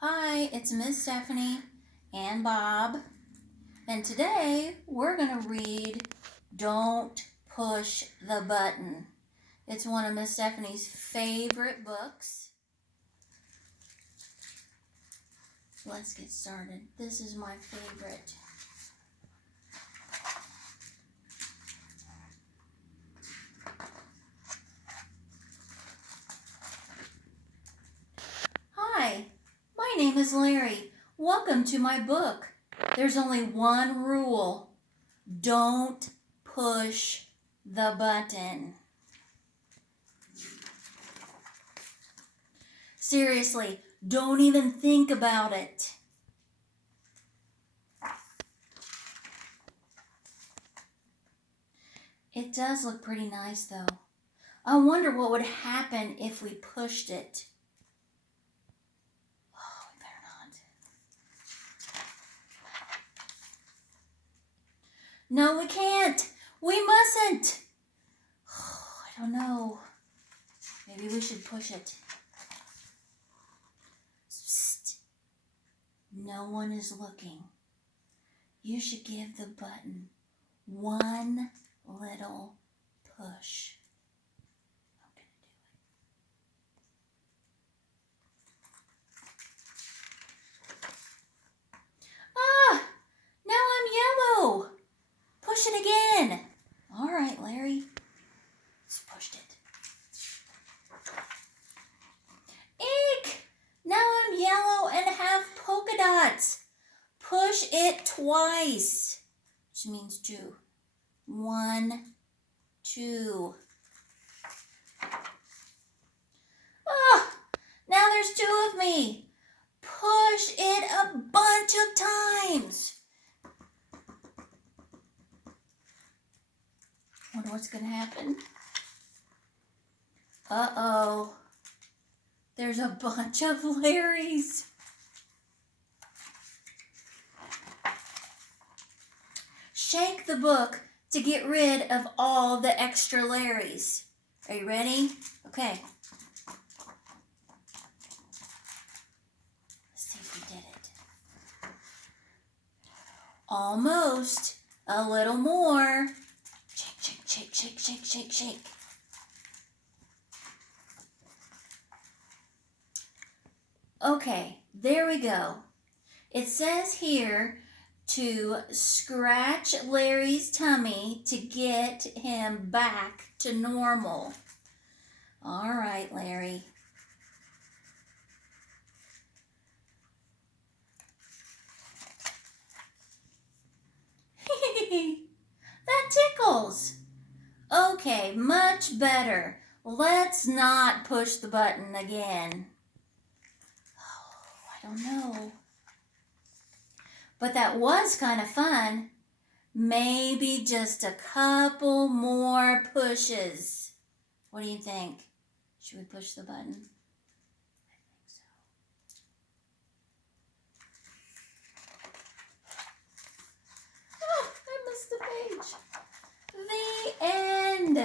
Hi, it's Miss Stephanie and Bob, and today we're going to read Don't Push the Button. It's one of Miss Stephanie's favorite books. Let's get started. This is my favorite. Hi, my name is Larry. Welcome to my book. There's only one rule. Don't push the button. Seriously, don't even think about it. It does look pretty nice though. I wonder what would happen if we pushed it. Oh, we better not. No, we can't. We mustn't. Oh, I don't know. Maybe we should push it. Psst. No one is looking. You should give the button one little push. I'm gonna do it. Ah! Now I'm yellow. Push it again. All right, Larry. Just pushed it. Eek! Now I'm yellow and have polka dots. Push it twice, which means two. 1, 2. Ah! Now there's 2 of me. Push it a bunch of times. Wonder what's going to happen. Uh-oh. There's a bunch of Larrys. Shake the book to get rid of all the extra Larrys. Are you ready? Okay. Let's see if we did it. Almost. A little more. Shake, shake, shake, shake, shake, shake. Okay, there we go. It says here to scratch Larry's tummy to get him back to normal. All right, Larry. That tickles. Okay, much better. Let's not push the button again. Oh, I don't know. But that was kind of fun. Maybe just a couple more pushes. What do you think? Should we push the button? I think so. Oh, I missed the page. The end.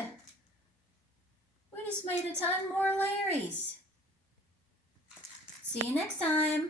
We just made a ton more Larrys. See you next time.